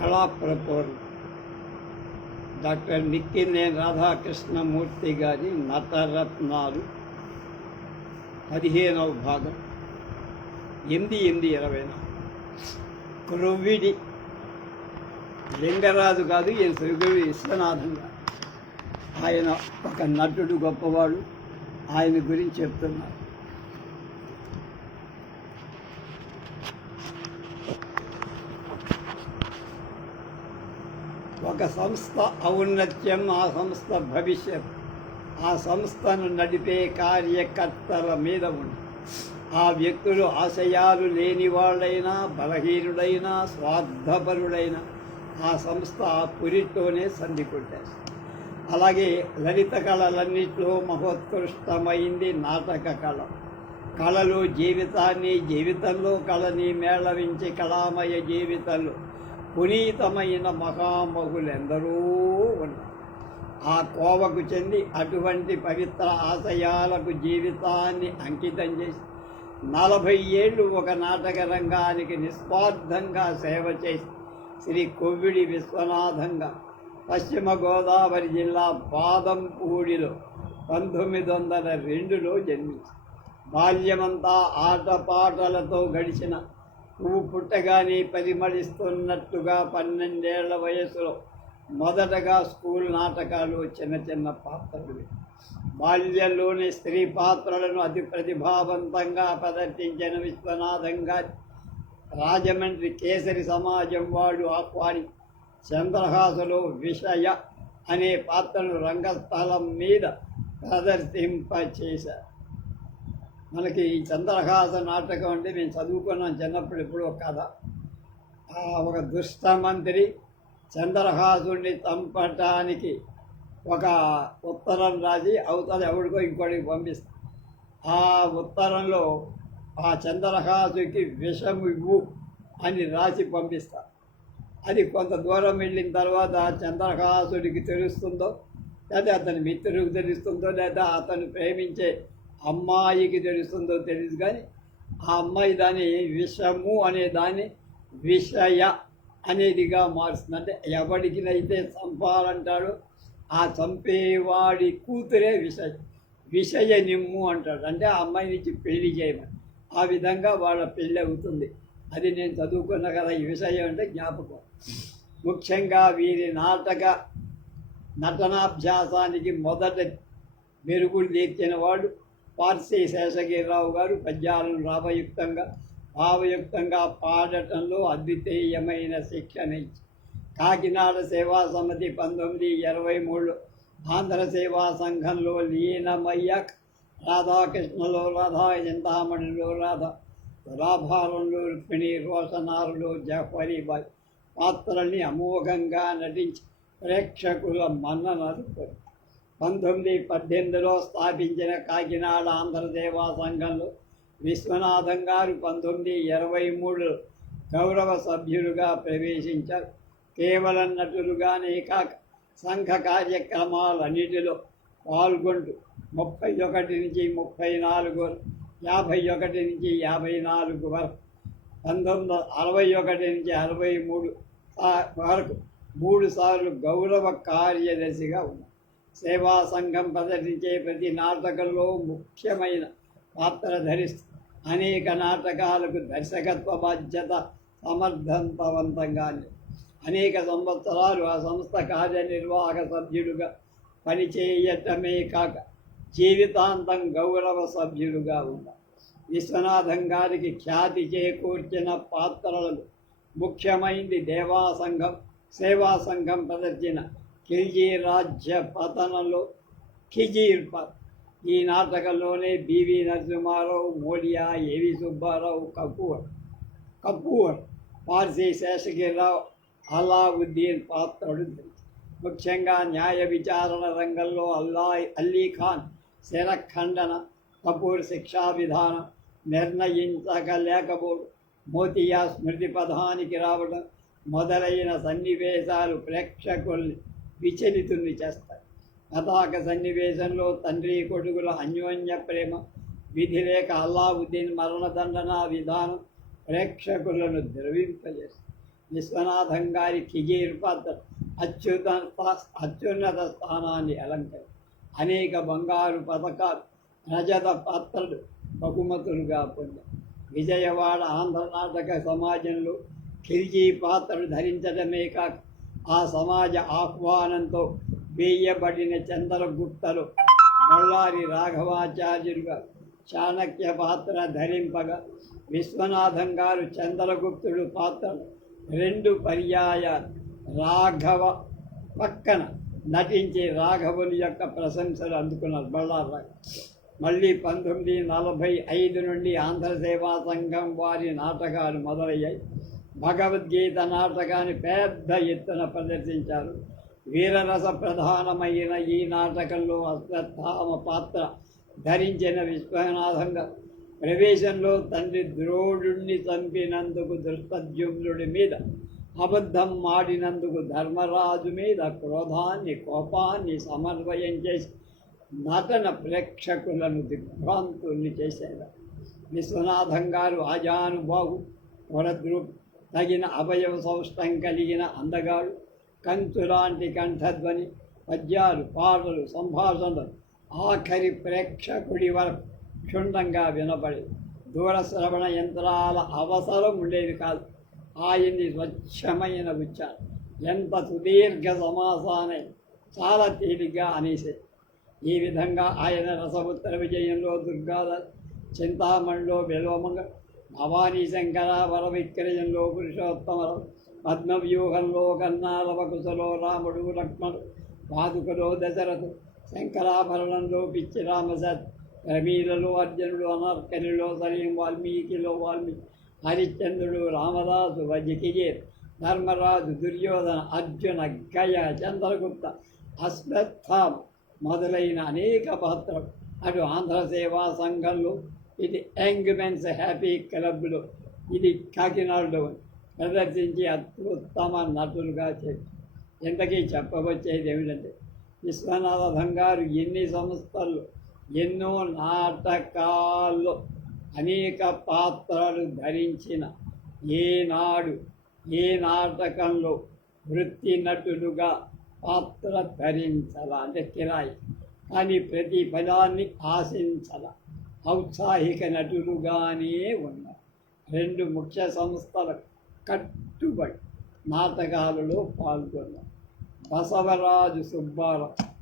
కళాప్రపూర్ణ doctor నిక్కినేని Radhakrishnamurthy గారి నటరత్నాలు పదిహేనవ భాగం. ఎనిమిది ఎనిమిది ఇరవై నాలుగు. క్రొవ్విడి లింగరాజు కాదు ఈయన శ్రీగురు విశ్వనాథం గారు. ఆయన ఒక నటుడు గొప్పవాడు. ఆయన గురించి చెప్తున్నారు. ఒక సంస్థ ఔన్నత్యం ఆ సంస్థ భవిష్యత్. ఆ సంస్థను నడిపే కార్యకర్తల మీద ఉంది ఆ వ్యక్తులు ఆశయాలు లేని వాళ్ళైనా బలహీనుడైనా స్వార్థపరుడైనా ఆ సంస్థ పురితోనే సంధి కొట్టేస్తుంది అలాగే లలిత కళలన్నింటిలో మహోత్కృష్టమైంది నాటక కళ. కళలు జీవితాన్ని జీవితంలో కళని మేళవించి కళామయ జీవితంలో పునీతమైన మహామహులు ఉన్నారు. ఆ కోవకు చెంది అటువంటి పవిత్ర ఆశయాలకు జీవితాన్ని అంకితం చేసి నలభై ఏళ్ళు ఒక నాటక రంగానికి నిస్వార్థంగా సేవ చేసి శ్రీ కొవ్విడి విశ్వనాథంగా పశ్చిమ గోదావరి జిల్లా బాదంపూడిలో పంతొమ్మిది వందల రెండులో జన్మించి బాల్యమంతా ఆటపాటలతో గడిచిన నువ్వు పుట్టగానే పరిమళిస్తున్నట్టుగా పన్నెండేళ్ళ వయసులో మొదటగా స్కూల్ నాటకాలు చిన్న చిన్న పాత్రలు. బాల్యంలోని స్త్రీ పాత్రలను అతి ప్రతిభావంతంగా ప్రదర్శించిన విశ్వనాథం గారి రాజమండ్రి కేసరి సమాజం వాళ్ళు ఆహ్వాని చంద్రహాసులో విషయ అనే పాత్రను రంగస్థలం మీద ప్రదర్శింపచేశారు. మనకి ఈ చంద్రహాస నాటకం అంటే మేము చదువుకున్నాం చిన్నప్పుడు ఎప్పుడో కథ ఆ ఒక దుష్ట మంత్రి చంద్రహాసుని చంపటానికి ఒక ఉత్తరం రాసి అవతల ఎవడికో ఇంకోటికి పంపిస్తాం. ఆ ఉత్తరంలో ఆ చంద్రహాసుకి విషము ఇవ్వు అని రాసి పంపిస్తా. అది కొంత దూరం వెళ్ళిన తర్వాత చంద్రహాసుడికి తెలుస్తుందో లేదా అతని మిత్రుడికి తెలుస్తుందో లేదా అతను ప్రేమించే అమ్మాయికి తెలుస్తుందో తెలుసు కానీ ఆ అమ్మాయి దాని విషము అనే దాన్ని విషయ అనేదిగా మారుస్తుంది. అంటే ఎవడికినైతే చంపాలంటాడో ఆ చంపేవాడి కూతురే విషయ విషయ నిమ్ము అంటాడు. అంటే ఆ అమ్మాయి నుంచి పెళ్ళి చేయమని. ఆ విధంగా వాళ్ళ పెళ్ళి అవుతుంది. అది నేను చదువుకున్న కదా ఈ విషయం అంటే జ్ఞాపకం. ముఖ్యంగా వీరి నాటక నటనాభ్యాసానికి మొదట మెరుగులు తీర్చిన వాడు పార్సీ శేషగిరిరావు గారు పద్యాలను రామయుక్తంగా భావయుక్తంగా పాడటంలో అద్వితీయమైన శిక్షణ ఇచ్చి కాకినాడ సేవా సమితి పంతొమ్మిది ఇరవై మూడు ఆంధ్ర సేవా సంఘంలో లీనమయ్యాక రాధాకృష్ణలో రాధా చింతామణిలో రాధ తులాభారంలో రుక్మిణి రోషనారులో జఫరీబాయ్ పాత్రల్ని అమోఘంగా నటించి ప్రేక్షకుల మన్ననలు పొంది పంతొమ్మిది పద్దెనిమిదిలో స్థాపించిన కాకినాడ ఆంధ్రదేవా సంఘంలో విశ్వనాథం గారు పంతొమ్మిది ఇరవై మూడు గౌరవ సభ్యులుగా ప్రవేశించారు. కేవలం నటులుగానే కాక సంఘ కార్యక్రమాలన్నిటిలో పాల్గొంటూ ముప్పై ఒకటి నుంచి ముప్పై నాలుగు యాభై ఒకటి నుంచి యాభై నాలుగు వరకు పంతొమ్మిది అరవై ఒకటి నుంచి అరవై మూడు వరకు మూడు సార్లు గౌరవ కార్యదర్శిగా ఉన్నారు. సేవా సంఘం ప్రదర్శించే ప్రతి నాటకంలో ముఖ్యమైన పాత్ర ధరిస్తూ అనేక నాటకాలకు దర్శకత్వ బాధ్యత సమర్థవంతంగా అనేక సంవత్సరాలు ఆ సంస్థ కార్యనిర్వాహక సభ్యులుగా పనిచేయటమే కాక జీవితాంతం గౌరవ సభ్యులుగా ఉన్నారు విశ్వనాథం గారికి ఖ్యాతి చేకూర్చిన పాత్రలలో ముఖ్యమైనది దేవా సంఘం సేవా సంఘం ప్రదర్శన ఖిల్జీ రాజ్య పతనంలో ఖిజీర్ పత్ ఈ నాటకంలోనే బివి నరసింహారావు మోలియా ఏవి సుబ్బారావు కపూర్ కపూర్ పార్సీ శేషగిరిరావు అలావుద్దీన్ పాత్రడు ముఖ్యంగా న్యాయ విచారణ రంగంలో అల్లా అల్లీ ఖాన్ శరఖండన కపూర్ శిక్షా విధానం నిర్ణయించగలేకపోవడం మోతియా స్మృతి పదానికి రావడం మొదలైన సన్నివేశాలు ప్రేక్షకుల్ని విచలితుల్ని చేస్తాయి. పతాక సన్నివేశంలో తండ్రి కొడుకుల అన్యోన్య ప్రేమ విధి లేక అల్లావుద్దీన్ మరణదండన విధానం ప్రేక్షకులను ద్రవింపజేస్తుంది. విశ్వనాథం గారి కిగీర్ పాత్ర అత్యుత అత్యున్నత స్థానాన్ని అలంకరి అనేక బంగారు పథకాలు రజత పాత్రలు బహుమతులుగా పొందారు విజయవాడ ఆంధ్ర నాటక సమాజంలో కిరిజీ పాత్రలు ధరించడమే కాక ఆ సమాజ ఆహ్వానంతో వేయబడిన చంద్రగుప్తలు బళ్ళారి రాఘవాచార్యులుగా చాణక్య పాత్ర ధరింపగా విశ్వనాథం గారు చంద్రగుప్తుడు పాత్రలు రెండు పర్యాయాలు రాఘవ పక్కన నటించి రాఘవుని యొక్క ప్రశంసలు అందుకున్నారు బళ్ళారి మళ్ళీ పంతొమ్మిది నలభై ఐదు నుండి ఆంధ్ర సేవా సంఘం వారి నాటకాలు మొదలయ్యాయి. భగవద్గీత నాటకాన్ని పెద్ద ఎత్తున ప్రదర్శించారు. వీరరస ప్రధానమైన ఈ నాటకంలో అశ్వత్థామ పాత్ర ధరించిన విశ్వనాథంగా ప్రవేశంలో తండ్రి ద్రోణుణ్ణి చంపినందుకు దృష్టద్యుమ్నుడి మీద అబద్ధం మాడినందుకు ధర్మరాజు మీద క్రోధాన్ని కోపాన్ని సమన్వయం చేసి నటన ప్రేక్షకులను దిగ్భ్రాంతుల్ని చేశారు. విశ్వనాథం గారు ఆజానుబాహు వరద్రూప్ తగిన అవయవ సౌష్టం కలిగిన అందగాడు కంతులాంటి కంఠధ్వని పద్యాలు పాటలు సంభాషణలు ఆఖరి ప్రేక్షకుడి వరకు క్షుణ్ణంగా వినపడి దూరశ్రవణ యంత్రాల అవసరం ఉండేది కాదు. ఆయన్ని స్వచ్ఛమైన ఉచ్చారు ఎంత సుదీర్ఘ సమాసానే చాలా తేలిగ్గా అనేసే ఈ విధంగా ఆయన రసపుత్ర విజయంలో దుర్గాద చింతామణిలో విలోమంగా భవానీ శంకర వర విక్రయంలో పురుషోత్తమరం పద్మవ్యూహంలో కన్నాలవకుశలో రాముడు లక్ష్మణుడు పాదుకలో దశరథు శంకరాభరణంలో పిచ్చి రామసత్ రమీలలో అర్జునుడు అనర్కనిలో సలీం వాల్మీకిలో వాల్మీకి హరిశ్చంద్రుడు రామదాసు వజికిజేర్ ధర్మరాజు దుర్యోధన అర్జున గయ చంద్రగుప్త అశ్వత్థామ మొదలైన అనేక పాత్రలు. అటు ఆంధ్ర సేవా సంఘంలో ఇది యంగ్ మెన్స్ హ్యాపీ క్లబ్లో. ఇది కాకినాడలో ప్రదర్శించి అత్యుత్తమ నటులుగా చేసి ఇంతకీ చెప్పవచ్చేది ఏమిటంటే విశ్వనాథం గారు ఎన్ని సంస్థలు ఎన్నో నాటకాల్లో అనేక పాత్రలు ధరించిన ఏనాడు ఏ నాటకంలో వృత్తి నటులుగా పాత్ర ధరించాల? అంటే కిరాయి. కానీ ప్రతి పదాన్ని ఆశించాల? ఔత్సాహిక నటులుగానే ఉన్నారు. రెండు ముఖ్య సంస్థల కట్టుబడి నాటకాలలో పాల్గొన్నారు. బసవరాజు సుబ్బారావు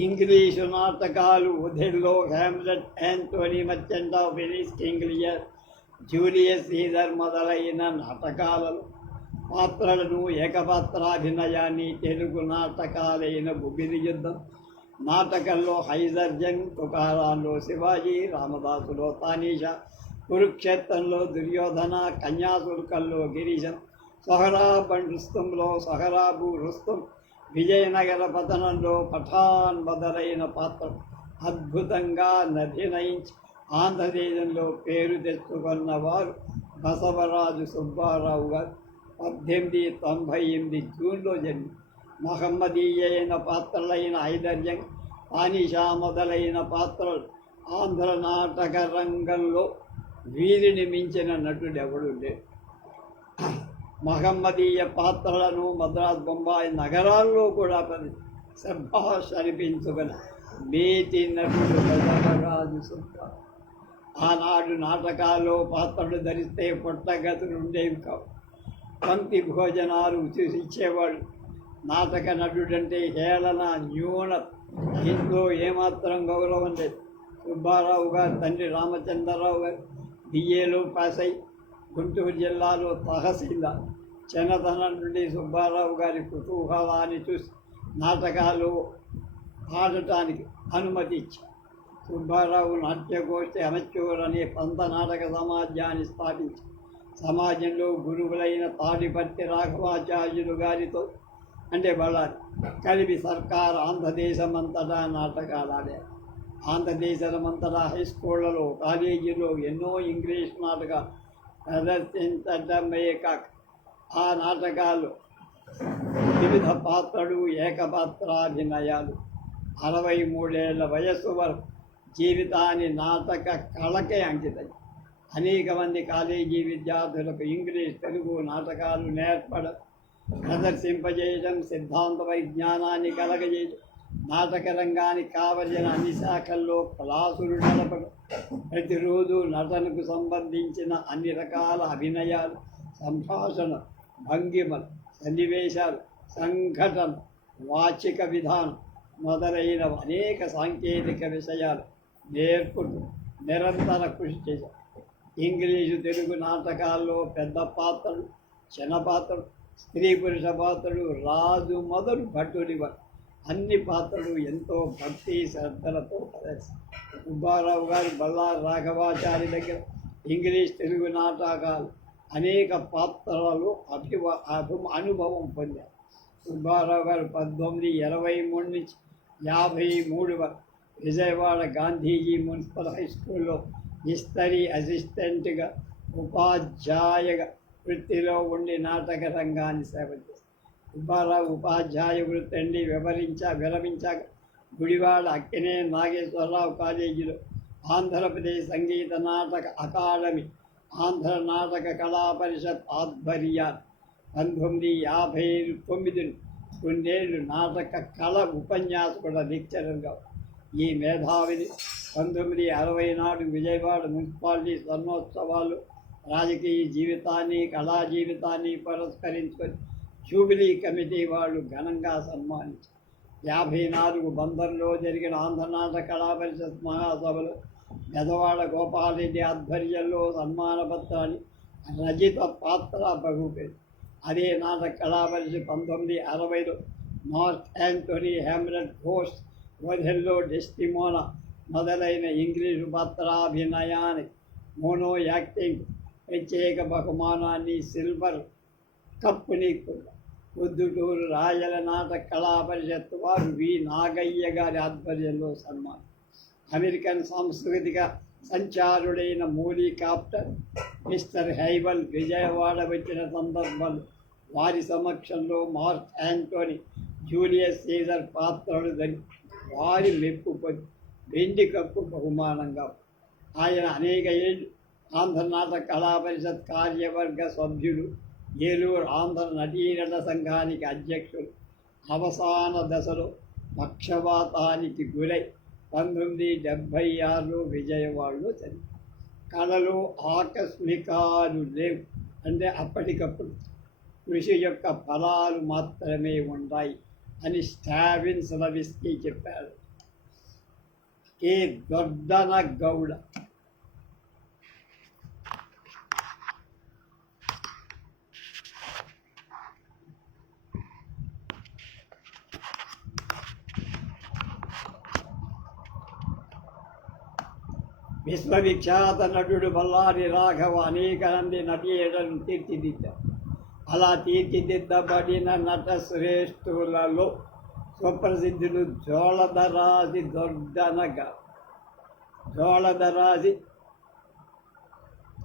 ఇంగ్లీషు నాటకాలు Othello Hamlet Antony Merchant of Venice King Lear Julius Caesar మొదలైన నాటకాలలో పాత్రలను ఏకపాత్రాభినయాన్ని తెలుగు నాటకాలైన బుబిలి యుద్ధం నాటకంలో హైదర్జన్ జంగ్ తుకారాల్లో శివాజీ రామదాసులో తానీష కురుక్షేత్రంలో దుర్యోధన కన్యాశుల్కంలో గిరీశం సొహరాబ్ రుస్తుంలో సొహరాబు రుస్తం విజయనగర పతనంలో పఠాన్ బదలైన పాత్ర అద్భుతంగా నదినయించి ఆంధ్రదేశంలో పేరు తెచ్చుకున్న వారు బసవరాజు సుబ్బారావు గారు. పద్దెనిమిది తొంభై ఎనిమిది జూన్లో జన్మి. మహమ్మదీయైన పాత్రలైన ఐదర్యం పానిషా మొదలైన పాత్రలు ఆంధ్ర నాటక రంగంలో వీరిని మించిన నటుడు ఎవడు లేడు. మహమ్మదీయ పాత్రలను మద్రాస్ బొంబాయి నగరాల్లో కూడా పని సభాష్ అనిపించుకుని మేటి నటుడు బసవరాజు ఆనాడు నాటకాల్లో పాత్రలు ధరిస్తే పుట్టగతులు ఉండేవి కావు. పంక్తి భోజనాలు ఇచ్చేవాడు నాటక నటుడంటే హేళన న్యూన ఇంట్లో ఏమాత్రం గౌరవం లేదు. సుబ్బారావు గారు తండ్రి రామచంద్రరావు గారు బిఏలో పాస్ అయి గుంటూరు జిల్లాలో తహసీల్దార్ చిన్నతనం నుండి సుబ్బారావు గారి కుతూహలాన్ని చూసి నాటకాలు ఆడటానికి అనుమతి ఇచ్చారు. సుబ్బారావు నాట్యగోష్ఠి అమచ్చూర్ అనే పంత నాటక సమాజాన్ని స్థాపించారు. సమాజంలో గురువులైన తాడిపత్తి రాఘవాచార్యులు గారితో అంటే బళ్ళారి కలిపి సర్కార్ ఆంధ్రదేశమంతటా నాటకాలు ఆడారు. ఆంధ్రదేశమంతటా హై స్కూళ్ళలో కాలేజీలో ఎన్నో ఇంగ్లీష్ నాటకాలు ప్రదర్శించడమే కాక ఆ నాటకాలు వివిధ పాత్రలు ఏకపాత్రాభినయాలు. అరవై మూడేళ్ళ వయస్సు వరకు జీవితాన్ని నాటక కళకే అంకితం అనేక మంది కాలేజీ విద్యార్థులకు ఇంగ్లీష్ తెలుగు నాటకాలు నేర్పడం ప్రదర్శింపజేయడం సిద్ధాంత వైజ్ఞానాన్ని కలగజేయడం నాటక రంగానికి కావలసిన అన్ని శాఖల్లో క్లాసులు నడపడం ప్రతిరోజు నటనకు సంబంధించిన అన్ని రకాల అభినయాలు సంభాషణ భంగిమలు సన్నివేశాలు సంఘటన వాచిక విధానం మొదలైన అనేక సాంకేతిక విషయాలు నేర్పుతూ నిరంతర కృషి చేశారు ఇంగ్లీషు తెలుగు నాటకాల్లో పెద్ద పాత్రలు చిన్న పాత్రలు స్త్రీ పురుష పాత్రలు రాజు మొదలు భట్టుడి వరకు అన్ని పాత్రలు ఎంతో భక్తి శ్రద్ధలతో సుబ్బారావు గారు బల్లా రాఘవాచారి దగ్గర ఇంగ్లీష్ తెలుగు నాటకాలు అనేక పాత్రలు అభివ అభి అనుభవం పొందారు. సుబ్బారావు గారు పంతొమ్మిది ఇరవై మూడు నుంచి యాభై మూడు వరకు విజయవాడ గాంధీజీ మున్సిపల్ హై స్కూల్లో ఇస్తరీ అసిస్టెంట్గా ఉపాధ్యాయగా వృత్తిలో ఉండి నాటక రంగాన్ని సేవ చేశారు. సుబ్బారావు ఉపాధ్యాయ వృత్తిని వివరించ వివరించా గుడివాడ అక్కినే నాగేశ్వరరావు కాలేజీలో ఆంధ్రప్రదేశ్ సంగీత నాటక అకాడమీ ఆంధ్ర నాటక కళా పరిషత్ ఆధ్వర్యాన్ని పంతొమ్మిది యాభై తొమ్మిది కొన్నేళ్ళు నాటక కళ ఉపన్యాసకుడ లెక్చరర్గా. ఈ మేధావిని పంతొమ్మిది అరవై నాడు విజయవాడ మున్సిపాలిటీ స్వర్ణోత్సవాలు రాజకీయ జీవితాన్ని కళా జీవితాన్ని పురస్కరించుకొని జూబిలీ కమిటీ వాళ్ళు ఘనంగా సన్మానించారు. యాభై నాలుగు బందర్లో జరిగిన ఆంధ్రనాట కళాపరిషత్ కళా పరిషత్ మహాసభలో పెదవాడ గోపాలరెడ్డి ఆధ్వర్యంలో సన్మాన పత్రాన్ని రజిత పాత్ర బహుపేరు అదే నాటక కళా పరిషత్ పంతొమ్మిది అరవైలో నార్త్ యాంటోనీ హ్యామ్లెట్ ఘోష్ వధెల్లో డెస్టిమోనా మొదలైన ఇంగ్లీషు పత్రాభినయాన్ని మోనో యాక్టింగ్ ప్రత్యేక బహుమానాన్ని సిల్వర్ కప్పుని కూడా పొద్దుటూరు రాయల నాటక కళా పరిషత్ వారు వి నాగయ్య గారి ఆధ్వర్యంలో సన్మానం. అమెరికన్ సాంస్కృతిక సంచారుడైన మూలీ కాప్టర్ మిస్టర్ హైవల్ విజయవాడ వచ్చిన సందర్భంలో వారి సమక్షంలో మార్క్ యాంటోనీ జూలియస్ సీజర్ పాత్రలు ధరి వారి మెప్పు పొంది వెండి కప్పు బహుమానంగా ఆయన అనేక ఏళ్ళు ఆంధ్ర నాటక కళా పరిషత్ కార్యవర్గ సభ్యులు ఏలూరు ఆంధ్ర నటీనట సంఘానికి అధ్యక్షులు. అవసాన దశలో పక్షవాతానికి గురై పంతొమ్మిది డెబ్భై ఆరులో విజయవాడలో చదివి కళలు ఆకస్మికాలు లేవు అంటే అప్పటికప్పుడు కృషి యొక్క ఫలాలు మాత్రమే ఉంటాయి అని స్టావిన్ సలవిస్కి చెప్పారు. ఏ దొడ్డన గౌడ విశ్వవిఖ్యాత నటుడు బల్లారి రాఘవ అనేక మంది నటీయలను తీర్చిదిద్దారు. అలా తీర్చిదిద్దబడిన నట శ్రేష్ఠులలో సుప్రసిద్ధుడు జోళదరాజి దొడ్డనగా జోళదరాజి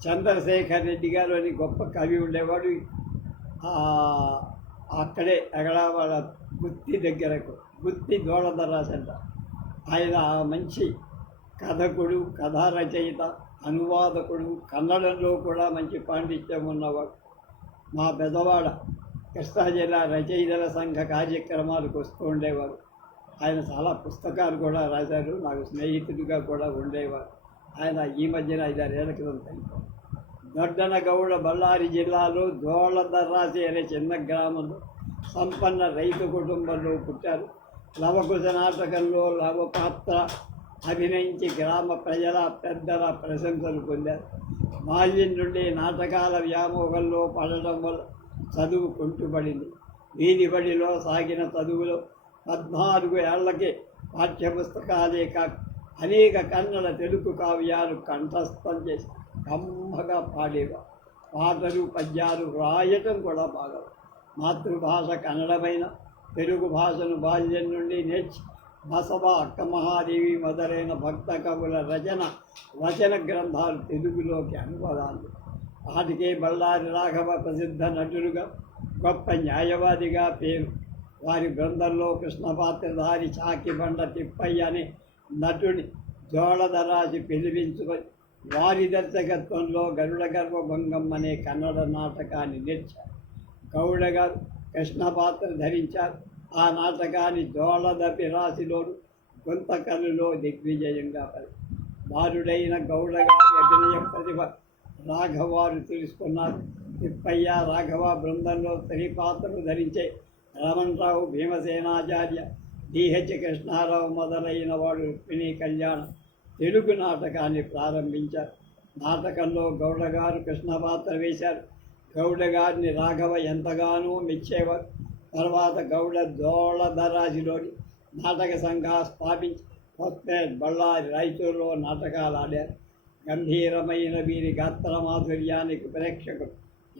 చంద్రశేఖర్ రెడ్డి గారు అని గొప్ప కవి ఉండేవాడు. అక్కడే ఎగడావాడ గుత్తి దగ్గరకు గుత్తి జోళదరాజు అంట ఆయన మంచి కథకుడు కథా రచయిత అనువాదకుడు కన్నడంలో కూడా మంచి పాండిత్యం ఉన్నవాడు. మా పెదవాడ కృష్ణా జిల్లా రచయితల సంఘ కార్యక్రమాలకు వస్తూ ఉండేవారు. ఆయన చాలా పుస్తకాలు కూడా రాశారు. నాకు స్నేహితుడిగా కూడా ఉండేవారు. ఆయన ఈ మధ్యన ఐదారేళ్ళ క్రితం చనిపోయారు. దొడ్డన గౌడ బళ్ళారి జిల్లాలో దోళదర్రాసి అనే చిన్న గ్రామంలో సంపన్న రైతు కుటుంబంలో పుట్టారు. లవకుశ నాటకంలో లవ పాత్ర అభినయించి గ్రామ ప్రజల పెద్దల ప్రశంసలు పొందారు. బాల్యం నుండి నాటకాల వ్యామోహంలో పడడం వల్ల చదువు కుంటుపడింది. వీధి బడిలో సాగిన చదువులో పద్నాలుగు ఏళ్ళకే పాఠ్యపుస్తకాలే కాక అనేక కన్నడ తెలుగు కావ్యాలు కంఠస్థం చేసి కమ్మగా పాడేవారు. పాటలు పద్యాలు రాయటం కూడా బాగా మాతృభాష కన్నడమైన తెలుగు భాషను బాల్యం నుండి నేర్చి బసవ అక్క మహాదేవి మొదలైన భక్త కవుల రచన వచన గ్రంథాలు తెలుగులోకి అనువాదాలు. వాటికే బళ్ళారి రాఘవ ప్రసిద్ధ నటులుగా గొప్ప న్యాయవాదిగా పేరు. వారి బృందంలో కృష్ణపాత్రధారి చాకి బండ తిప్పయ్య అనే నటుని జోళదరాజు పిలిపించుకొని వారి దర్శకత్వంలో గరుడ గర్వభంగం అనే కన్నడ నాటకాన్ని నేర్చారు. గౌడ గారు కృష్ణ పాత్ర ధరించారు. ఆ నాటకాన్ని జోళదపి రాశిలోను గుంతకల్లులో దిగ్విజయంగా పలి బారుడైన గౌడగారి అభినయ ప్రతిభ రాఘవారు తెలుసుకున్నారు. తిప్పయ్య రాఘవ బృందంలో స్త్రీ పాత్రలు ధరించే రమణరావు భీమసేనాచార్య డిహెచ్ కృష్ణారావు మొదలైన వాడు రుక్మిణి కళ్యాణం తెలుగు నాటకాన్ని ప్రారంభించారు. నాటకంలో గౌడగారు కృష్ణ పాత్ర వేశారు. గౌడగారిని రాఘవ ఎంతగానో మెచ్చేవారు. తర్వాత గౌడ దోళధరాజిలోని నాటక సంఘా స్థాపించి కొత్త బళ్ళారి రాయచూరులో నాటకాలు ఆడారు. గంభీరమైన వీరి గాత్ర మాధుర్యానికి ప్రేక్షకులు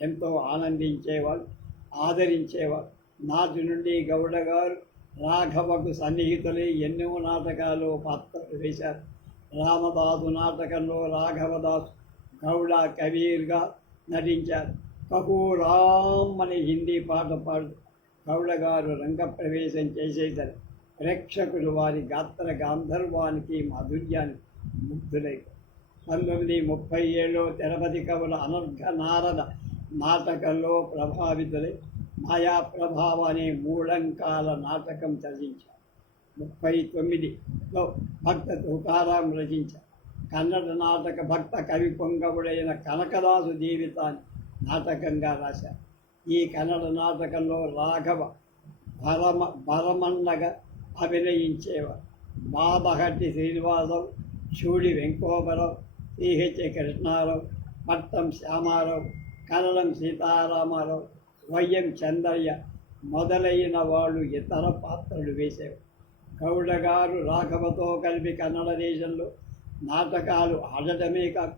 ఎంతో ఆనందించేవారు ఆదరించేవారు. నాటి నుండి గౌడ గారు రాఘవకు సన్నిహితులై ఎన్నో నాటకాలు పాత్ర వేశారు. రామదాసు నాటకంలో రాఘవదాసు గౌడ కబీర్గా నటించారు. కపూరామ్ అనే హిందీ పాట పాడు గౌడ రంగప్రవేశం చేసేసరి ప్రేక్షకులు వారి గాత్ర గాంధర్వానికి మాధుర్యానికి ముగ్ధులై పంతొమ్మిది ముప్పై ఏడులో తిరుపతి కవుల అనర్ఘ నారద నాటకంలో ప్రభావితులై మాయా ప్రభావ అనే మూడంకాల నాటకం చదివించారు ముప్పై తొమ్మిదిలో భక్త తుకారాం రచించారు. కన్నడ నాటక భక్త కవి పొంగవుడైన కనకదాసు జీవితాన్ని నాటకంగా రాశారు. ఈ కన్నడ నాటకంలో రాఘవ భరమ భరమన్నగా అభినయించేవారు. బాబహట్టి శ్రీనివాసరావు చూడి వెంకోబరావు సిహెచ్ కృష్ణారావు పట్టం శ్యామారావు కన్నడం సీతారామారావు వైఎం చంద్రయ్య మొదలైన వాళ్ళు ఇతర పాత్రలు వేసేవారు. గౌడ గారు రాఘవతో కలిపి కన్నడ దేశంలో నాటకాలు ఆడటమే కాక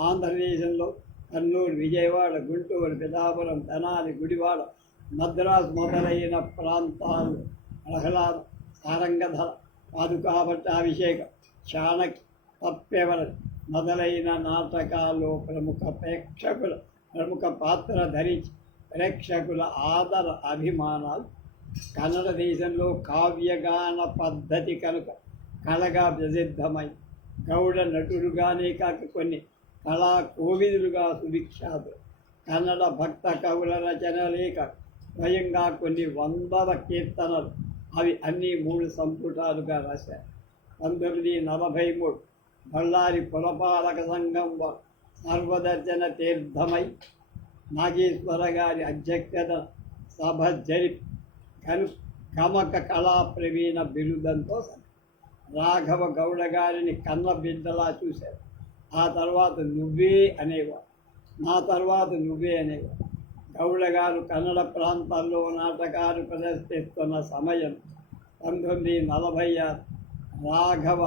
ఆంధ్రదేశంలో కర్నూలు విజయవాడ గుంటూరు పిఠాపురం తెనాలి గుడివాడ మద్రాసు మొదలైన ప్రాంతాలు. ప్రహ్లాద సారంగధర పాదుకాభట్టాభిషేకం చాణక్య తప్పెవర మొదలైన నాటకాలు ప్రముఖ ప్రేక్షకుల ప్రముఖ పాత్ర ధరించి ప్రేక్షకుల ఆదర అభిమానాలు. కన్నడ దేశంలో కావ్యగాన పద్ధతి కనుక కళగా ప్రసిద్ధమై గౌడ నటుడుగానే కాక కొన్ని కళా కోవిదులుగా సువిఖ్యాతులు కన్నడ భక్త కవుల రచనలేక స్వయంగా కొన్ని వందల కీర్తనలు. అవి అన్నీ మూడు సంపుటాలుగా రాశారు పంతొమ్మిది నలభై మూడు. బళ్ళారి పురపాలక సంఘం సర్వదర్శన తీర్థమై నాగేశ్వర గారి అధ్యక్షత సభ జరిపి కను కమక కళా ప్రవీణ బిరుదంతో రాఘవ గౌడ గారిని కన్న బిడ్డలా చూశారు. ఆ తర్వాత నువ్వే అనేవారు నా తర్వాత నువ్వే అనేవారు గౌడ గారు కన్నడ ప్రాంతాల్లో నాటకాలు ప్రదర్శిస్తున్న సమయం పంతొమ్మిది నలభై ఆరు రాఘవ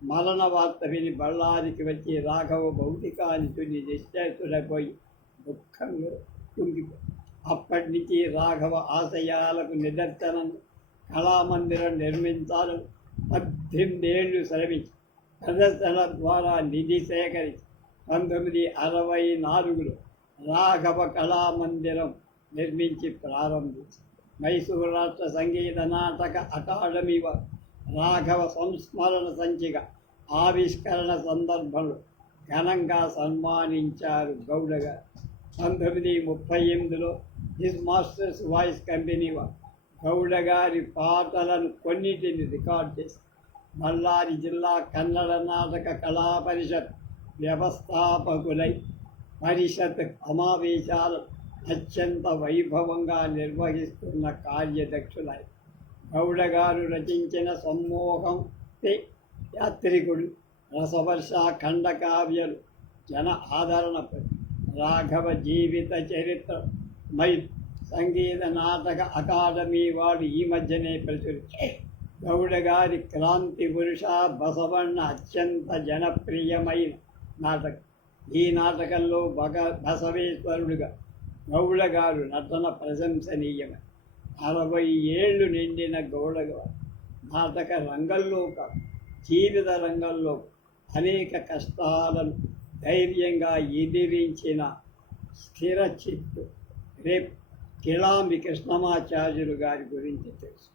మరణ వార్త విని బళ్ళారికి వచ్చి రాఘవ భౌతికాన్ని తుని నిశ్చేతుడైపోయి దుఃఖంలో కుంగిపోయి. అప్పటి నుంచి రాఘవ ఆశయాలకు నిదర్శనం కళామందిరం నిర్మించాలని పద్దెనిమిదేళ్ళు శ్రమించి ప్రదర్శన ద్వారా నిధి సేకరించి పంతొమ్మిది అరవై నాలుగులో రాఘవ కళామందిరం నిర్మించి ప్రారంభించి మైసూరు రాష్ట్ర సంగీత నాటక అకాడమీ రాఘవ సంస్మరణ సంచిక ఆవిష్కరణ సందర్భంలో ఘనంగా సన్మానించారు గౌడగా పంతొమ్మిది ముప్పై ఎనిమిదిలో హిస్ మాస్టర్స్ వాయిస్ కంపెనీ వారు గౌడ గారి పాటలను కొన్నిటిని రికార్డ్ చేసి బళ్ళారి జిల్లా కన్నడ నాటక కళా పరిషత్ వ్యవస్థాపకులై పరిషత్ సమావేశాలు అత్యంత వైభవంగా నిర్వహిస్తున్న కార్యదక్షులై గౌడ గారు రచించిన సమ్మోహం యాత్రికుడు రసవర్ష ఖండకావ్యాలు జన ఆదరణ రాఘవ జీవిత చరిత్ర మై సంగీత నాటక అకాడమీ వాడు ఈ మధ్యనే ప్రచురించారు. గౌడగారి క్రాంతి పురుష బసవన్న అత్యంత జనప్రియమైన నాటకం ఈ నాటకంలో బగ బసవేశ్వరుడుగా గౌడగారు నటన ప్రశంసనీయమే అరవై ఏళ్ళు నిండిన గౌడగారు నాటక రంగంలో కాదు జీవిత రంగంలో అనేక కష్టాలను ధైర్యంగా ఎదిరించిన స్థిర చిత్తు రేపు కిళాంబి కృష్ణమాచార్యులు గారి గురించి తెలుసు